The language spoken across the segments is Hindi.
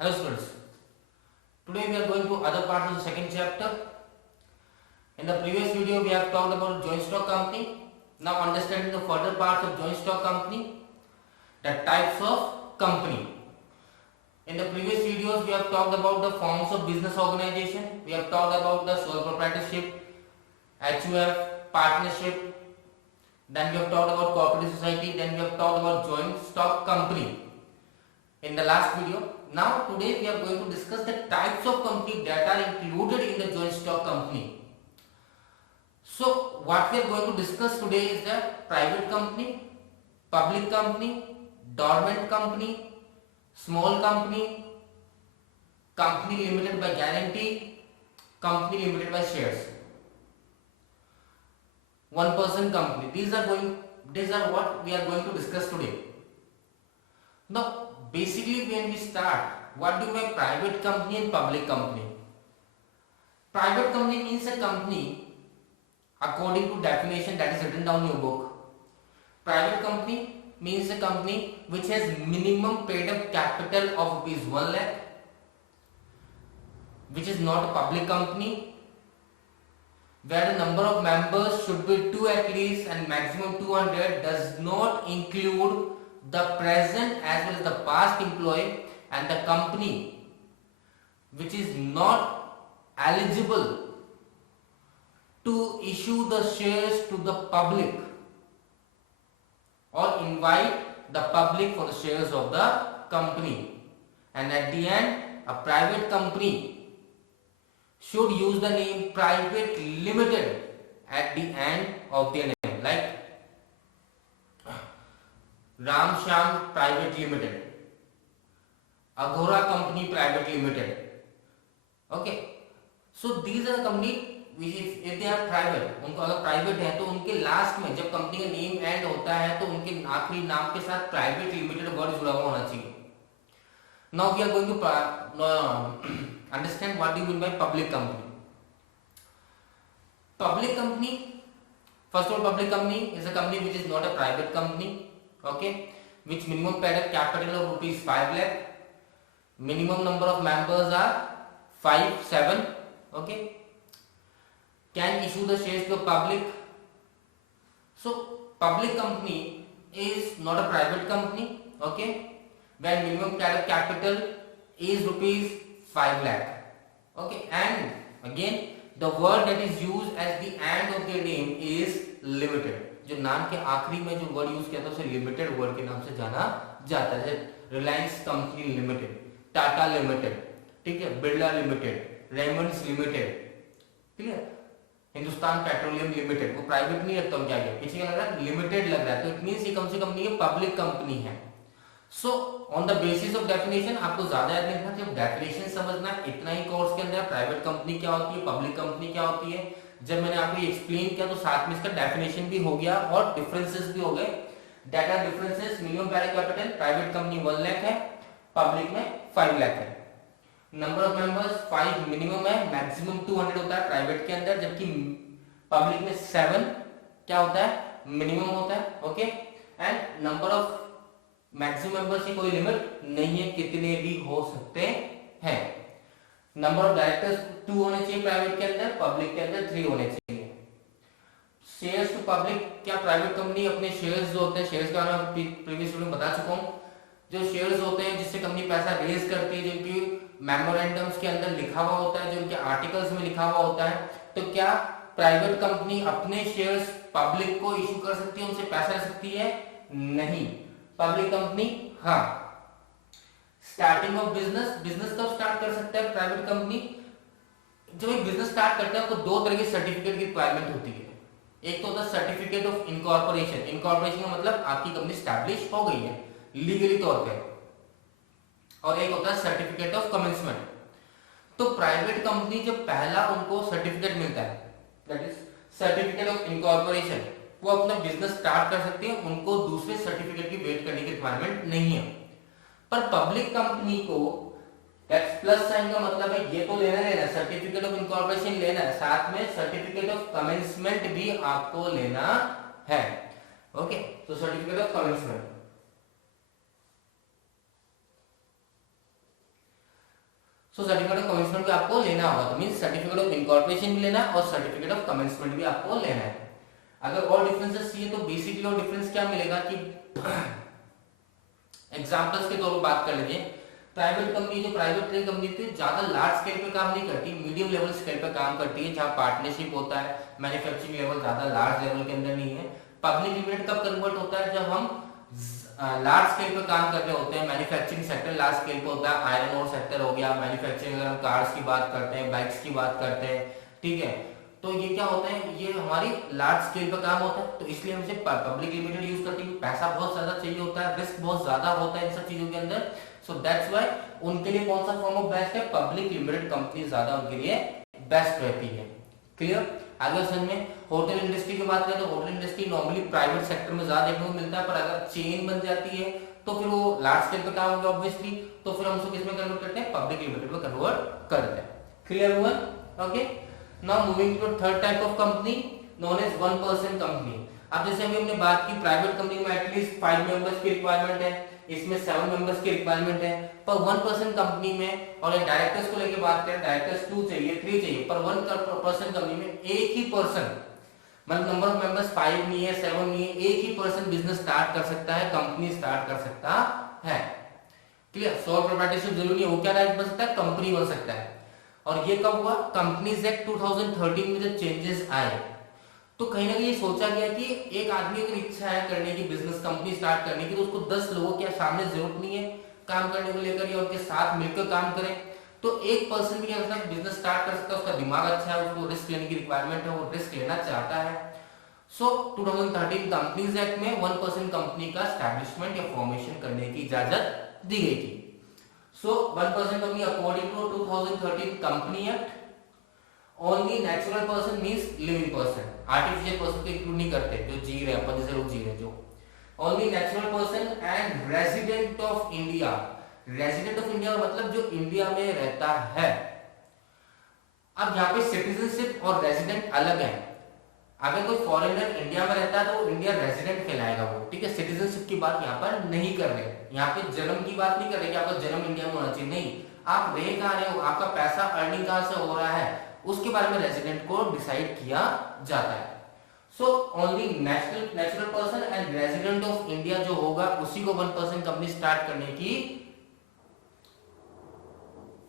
Hello students, today we are going to other part of the second chapter. In the previous video we have talked about joint stock company. Now understanding the further parts of joint stock company, the types of company. In the previous videos we have talked about the forms of business organization. We have talked about the sole proprietorship, HUF, partnership. Then we have talked about cooperative society. Then we have talked about joint stock company in the last video. Now today we are going to discuss the types of company that are included in the joint stock company. So what we are going to discuss today is the private company, public company, dormant company, small company, company limited by guarantee, company limited by shares, one person company. These are what we are going to discuss today. Now basically when we start, what do you mean private company and public company? Private company means a company according to definition that is written down in your book. Private company means a company which has minimum paid up capital of rupees 1 lakh, which is not a public company, where the number of members should be 2 at least and maximum 200, does not include the present as well as the past employee, and the company which is not eligible to issue the shares to the public or invite the public for the shares of the company. And at the end, a private company should use the name private limited at the end of their name, like Ram Shyam Private Limited, Aghora Company Private Limited. Okay, so these are the company which if they are private, उनको अगर प्राइवेट है तो उनके लास्ट में जब कंपनी का नेम एंड होता है तो उनके आखिरी नाम के साथ प्राइवेट लिमिटेड वर्ड जुड़ा हुआ होना चाहिए. Now we are going to understand what do you mean by public company. Public company, first of all, public company is a company which is not a private company. Okay, which minimum paid up capital of rupees 5 lakh, minimum number of members are 7. Okay, can issue the shares to the public. So public company is not a private company. Okay, when minimum paid up capital is rupees 5 lakh. Okay, and again the word that is used at the end of their name is limited. जो नाम के आखिरी में जो वर्ड यूज किया था उसे लिमिटेड वर्ड के नाम से जाना जाता है. Reliance company limited, Tata limited, ठीक है, बिरला लिमिटेड, रेमंड्स लिमिटेड, ठीक है, हिंदुस्तान पेट्रोलियम लिमिटेड. वो प्राइवेट नहीं लगता, क्या गया पीछे क्या लग रहा है, लिमिटेड लग रहा है. तो इट मींस ये कम से कम नहीं है, पब्लिक कंपनी है. So on the basis of definition, आपको ज्यादा याद नहीं रखना, सिर्फ डेफिनेशन समझना इतना ही कोर्स के अंदर. प्राइवेट कंपनी क्या होती है, पब्लिक कंपनी क्या होती है, जब मैंने आपको एक्सप्लेन किया तो साथ में इसका डेफिनेशन भी हो गया और डिफरेंसेस भी हो गए. Data differences, minimum paid capital private company 1 lakh है, पब्लिक में 5 लाख है. नंबर ऑफ मेंबर्स 5 मिनिमम है, मैक्सिमम 200 होता है प्राइवेट के अंदर, जबकि पब्लिक में 7 क्या होता है, मिनिमम होता है. Okay, and number of maximum members की कोई लिमिट नहीं है, कितने भी हो सकते हैं. नंबर ऑफ डायरेक्टर्स 2 होने चाहिए प्राइवेट के अंदर, पब्लिक के अंदर 3 होने चाहिए. शेयर्स टू पब्लिक, क्या प्राइवेट कंपनी अपने शेयर्स जो होते हैं, शेयर्स के बारे में प्रीवियस वीडियो में बता चुका हूं, जो शेयर्स होते हैं जिससे कंपनी पैसा रेज करती है, जिनकी मेमोरेंडम्स के अंदर लिखा हुआ होता है, जो उनके आर्टिकल्स में लिखा हुआ होता है, तो क्या प्राइवेट कंपनी अपने शेयर्स पब्लिक को इशू कर सकती है, उनसे पैसा ले सकती है? नहीं. पब्लिक कंपनी हाँ, स्टार्टिंग ऑफ बिजनेस कब स्टार्ट कर सकता है प्राइवेट कंपनी, जब एक बिजनेस स्टार्ट करते हैं आपको 2 तरह के सर्टिफिकेट की रिक्वायरमेंट होती है. एक तो होता है सर्टिफिकेट ऑफ इनकॉर्पोरेशन. इनकॉर्पोरेशन का मतलब आपकी कंपनी स्टैब्लिश हो गई है लीगली तौर पे, और एक होता है सर्टिफिकेट ऑफ कमेंसमेंट. तो प्राइवेट कंपनी जब पहला उनको सर्टिफिकेट मिलता है, that is certificate of incorporation, वो अपना बिजनेस स्टार्ट कर सकती है, उनको दूसरे सर्टिफिकेट की वेट करने की रिक्वायरमेंट नहीं है. पर पब्लिक कंपनी को टैक्स प्लस साइन का मतलब है ये तो लेना है, सर्टिफिकेट ऑफ इनकॉर्पोरेशन लेना है, साथ में सर्टिफिकेट ऑफ कमेंसमेंट भी आपको लेना है. ओके, तो certificate of commencement. So certificate of commencement भी आपको लेना होगा, तो मींस सर्टिफिकेट ऑफ इनकॉर्पोरेशन भी लेना है और सर्टिफिकेट ऑफ कमेंसमेंट भी आपको लेना है। अगर और डिफरेंसेस चाहिए तो बेसिकली और डिफरेंस क्या मिलेगा कि एग्जांपल्स के तौर पर बात कर लीजिए। प्राइवेट कंपनी, जो प्राइवेट ट्रेड कंपनी थी, ज्यादा लार्ज स्केल पे काम नहीं करती, मीडियम लेवल स्केल पे काम करती है, जहां पार्टनरशिप होता है, मैन्युफैक्चरिंग लेवल ज्यादा लार्ज लेवल के अंदर नहीं है। पब्लिक लिमिटेड कब कन्वर्ट होता है, जब हम लार्ज स्केल पे काम कर रहे होते हैं, मैन्युफैक्चरिंग सेक्टर लार्ज स्केल पे होता है, आयरन ओर सेक्टर हो गया, मैन्युफैक्चरिंग अगर हम कार्स की बात करते हैं, बाइक्स की बात करते हैं, ठीक है, तो ये क्या होता है, ये हमारी लार्ज स्केल पे काम होता है, तो इसलिए हम इसे पब्लिक लिमिटेड यूज करते हैं। पैसा बहुत ज्यादा चाहिए होता है, रिस्क बहुत ज्यादा होता है इन सब चीजों के अंदर, सो दैट्स व्हाई उनके लिए कौन सा फॉर्म ऑफ बेस्ट है, पब्लिक लिमिटेड कंपनी ज्यादा उनके लिए बेस्ट रहती है। क्लियर? आगे समझ में। होटल इंडस्ट्री की बात करें तो hotel industry normally private sector में ज्यादा देखने को मिलता है, पर अगर चेन बन जाती है तो फिर वो लार्ज स्केल पे काम होगा ऑब्वियसली, तो फिर हम उसको किसमें कन्वर्ट करते हैं, पब्लिक लिमिटेड में कन्वर्ट करते हैं। क्लियर हुआ? Okay, now moving to third type of company known as one person company. अब जैसे अभी हमने बात की प्राइवेट कंपनी में एटलीस्ट 5 मेंबर्स की रिक्वायरमेंट है, इसमें 7 मेंबर्स की रिक्वायरमेंट है, पर वन पर्सन कंपनी में, और डायरेक्टर्स को लेके बात करें, डायरेक्टर्स 2 चाहिए 3 चाहिए, पर वन पर्सन कंपनी में एक ही पर्सन, मतलब नंबर ऑफ मेंबर्स 5 नहीं है 7 नहीं है, एक ही पर्सन बिजनेस स्टार्ट कर सकता है, कंपनी स्टार्ट कर सकता है। क्लियर? सोल प्रोप्राइटरशिप जरूरी नहीं है, वो क्या राइट बन सकता है, कंपनी बन सकता है। और ये कब हुआ, कंपनीज एक्ट 2013 में जब चेंजेस आए तो कहीं ना कहीं ये सोचा गया कि एक आदमी अगर इच्छा है करने की, बिजनेस कंपनी स्टार्ट करने की, तो उसको 10 लोगों के सामने जरूरत नहीं है काम करने को लेकर, या उनके साथ मिलकर काम करें, तो एक पर्सन भी क्या करता है, बिजनेस स्टार्ट कर सकता है, उसका दिमाग अच्छा है, उसको रिस्क लेने की रिक्वायरमेंट है, वो रिस्क लेना चाहता है। सो 2013 कंपनीज एक्ट में वन पर्सन कंपनी का एस्टैब्लिशमेंट या फॉर्मेशन करने की इजाजत दी गई थी। So one person company according to 2013 company act, only natural person means living person, artificial person को इंक्लूड नहीं करते, जो जी रहे अपन जैसे लोग जी रहे, जो only natural person and resident of India. Resident of India मतलब जो इंडिया में रहता है। अब यहाँ पे सिटीजनशिप और रेजिडेंट अलग है। अगर कोई फॉरेनर इंडिया में रहता है तो इंडिया रेजिडेंट कहलाएगा वो, ठीक है। सिटीजनशिप की बात यहाँ पर नहीं कर रहे, यहाँ पे जन्म की बात नहीं कर रहे कि आपका जन्म इंडिया में होना चाहिए, नहीं, आप रह कहाँ रहे हो, आपका पैसा अर्निंग कहाँ से हो रहा है, उसके बारे में रेजिडेंट को डिसाइड किया जाता है। So only natural person and resident of India जो होगा उसी को वन पर्सन कंपनी स्टार्ट करने की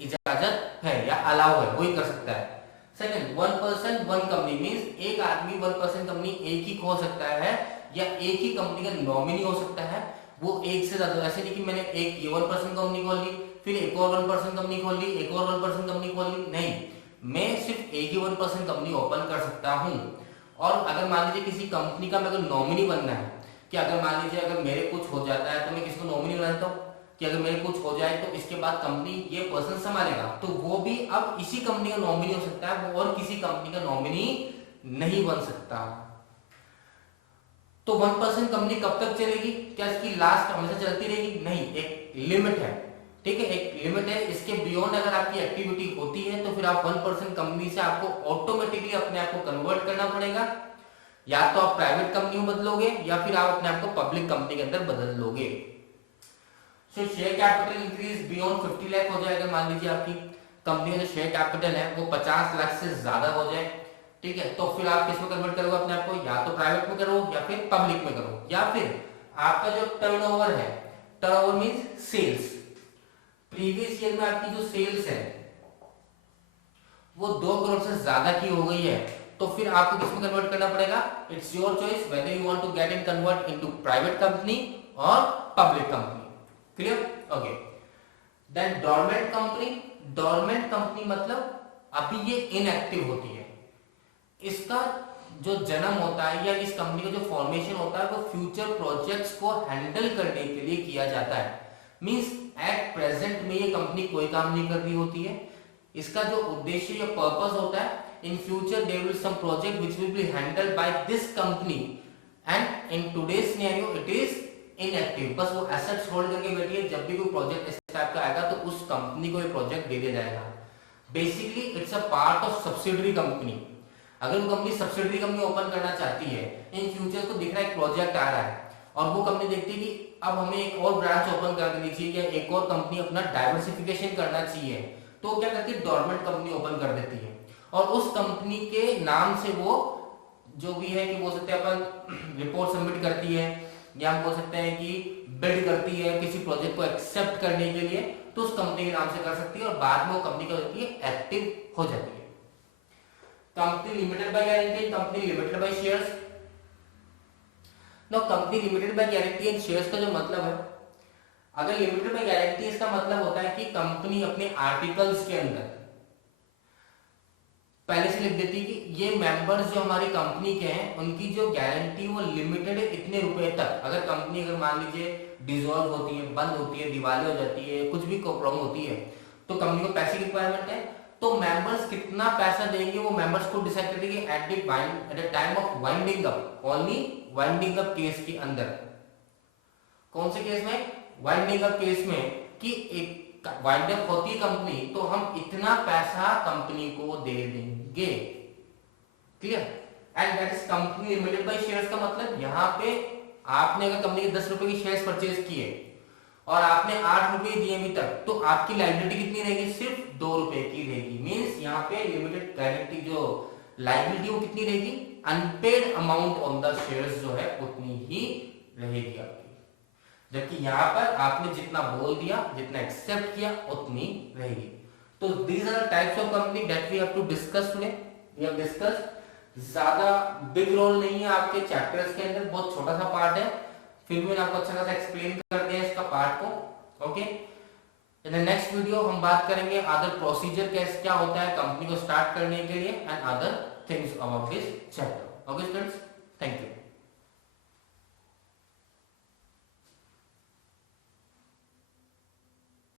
इजाजत है या अलाउ है, वही कर सकता है। Second, one person one company means एक आदमी वन पर्सन कंपनी एक ही खोल सकता है या एक ही कंपनी का नॉमिनी हो सकता है। वो एक से ज्यादा, ऐसे नहीं कि मैंने एक ये वन पर्सन कंपनी खोल ली, फिर एक और वन पर्सन कंपनी खोल ली, एक और वन पर्सन कंपनी खोल ली, नहीं, मैं सिर्फ एक ही वन पर्सन कंपनी ओपन कर सकता हूं। और अगर मान लीजिए किसी कंपनी का मेरे को नॉमिनी बनना है, कि अगर मान लीजिए अगर मेरे कुछ हो जाता है तो मैं किसको नॉमिनी बनाता हूँ कि अगर मेरे कुछ हो जाए तो इसके बाद कंपनी ये पर्सन संभालेगा, तो वो भी अब इसी कंपनी का नॉमिनी हो सकता है, वो और किसी कंपनी का नॉमिनी नहीं बन सकता। तो वन पर्सन कंपनी कब तक चलेगी, क्या इसकी लास्ट हमेशा चलती रहेगी, नहीं, एक लिमिट है, ठीक है, एक लिमिट है। इसके बियॉन्ड अगर आपकी एक्टिविटी होती है तो फिर आप वन पर्सन कंपनी से आपको ऑटोमेटिकली अपने आप को कन्वर्ट करना पड़ेगा, या तो आप प्राइवेट कंपनी में बदलोगे या फिर आप अपने आप को पब्लिक कंपनी के अंदर बदल लोगे। सो share capital increase beyond 50 lakh हो जाए, अगर मान लीजिए आपकी कंपनी का जो शेयर कैपिटल है वो 50 लाख से ज्यादा हो जाए, ठीक है, तो फिर आप किसमें कन्वर्ट करोगे अपने आप को, या तो प्राइवेट में करो या फिर पब्लिक में करो, या फिर आपका जो टर्नओवर है, turnover means sales, previous year में आपकी जो सेल्स है वो 2 करोड़ से ज्यादा की हो गई है, तो फिर आपको किसमें कन्वर्ट करना पड़ेगा, it's your choice whether you want to get in convert into private company और public company. Clear? Okay. Then dormant company, dormant company मतलब अभी ये इनएक्टिव होती है, इसका जो जन्म होता है या इस कंपनी का जो फॉर्मेशन होता है वो फ्यूचर प्रोजेक्ट्स को हैंडल करने के लिए किया जाता है। मींस एट प्रेजेंट में ये कंपनी कोई काम नहीं कर रही होती है, इसका जो उद्देश्य या पर्पस होता है, in future there will some project which will be handled by this company and in today's scenario it is inactive, बस वो एसेट होल्ड करके बैठी है, जब भी कोई प्रोजेक्ट इस टाइप का आएगा तो उस कंपनी को ये प्रोजेक्ट दे दिया जाएगा। Basically it's a part of subsidiary company. अगर वो कंपनी सब्सिडरी कंपनी ओपन करना चाहती है, इन फ्यूचर को दिख रहा है एक प्रोजेक्ट आ रहा है और वो कंपनी देखती है कि अब हमें एक और ब्रांच ओपन कर देनी चाहिए या एक और कंपनी अपना डाइवर्सिफिकेशन करना चाहिए, तो क्या करती है, डोरमेंट कंपनी ओपन कर देती है और उस कंपनी के नाम से वो जो भी है कि बोल सकते हैं अपन रिपोर्ट सबमिट करती है, या हम बोल सकते हैं कि बिड करती है किसी प्रोजेक्ट को एक्सेप्ट करने के लिए, तो उस कंपनी के नाम से कर सकती है और बाद में वो कंपनी क्या होती है, एक्टिव हो जाती है। Company limited by guarantee, company limited by shares. No, company limited by guarantee and shares का जो मतलब है, अगर लिमिटेड बाय गारंटी इसका मतलब होता है कि कंपनी अपने आर्टिकल्स के अंदर पहले से लिख देती कि ये मेंबर्स जो हमारी कंपनी के हैं उनकी जो गारंटी वो लिमिटेड है इतने रुपए तक। अगर कंपनी अगर मान लीजिए डिसॉल्व होती है, बंद होती है, दिवाली हो जाती है, कुछ भी प्रॉब्लम होती है, तो कंपनी को पैसे की रिक्वायरमेंट है, तो मेंबर्स कितना पैसा देंगे वो मेंबर्स को डिसाइड करेंगे at the time of winding up, only winding up case के अंदर। कौन से केस में, वाइंडिंग अप केस में, कि एक वाइंड अप होती है कंपनी तो हम इतना पैसा कंपनी को दे देंगे। Clear? And that is company limited by shares का मतलब यहाँ पे आपने अगर कंपनी के 10 रुपए की शेयर्स परचेज किए और आपने 8 रुपए दिए अभी तक, तो आपकी लायबिलिटी कितनी रहेगी, सिर्फ 2 रुपए की रहेगी। मींस यहाँ पे लिमिटेड गारंटी जो लायबिलिटी वो कितनी रहेगी, unpaid amount on the shares जो है उतनी ही रहेगी आपकी, जबकि यहाँ पर आपने जितना बोल दिया, जितना एक्सेप्ट किया उतनी रहेगी। तो these are the types of company that we have to discuss today. We have discussed, ज्यादा बिग रोल नहीं है आपके चैप्टर्स के अंदर, बहुत छोटा सा पार्ट है, फिर भी मैंने आपको अच्छा खासा एक्सप्लेन कर दिया इसका पार्ट को। Okay, in the next video हम बात करेंगे अदर प्रोसीजर कैसे क्या होता है कंपनी को स्टार्ट करने के लिए and other things about this chapter. Okay students, thank you.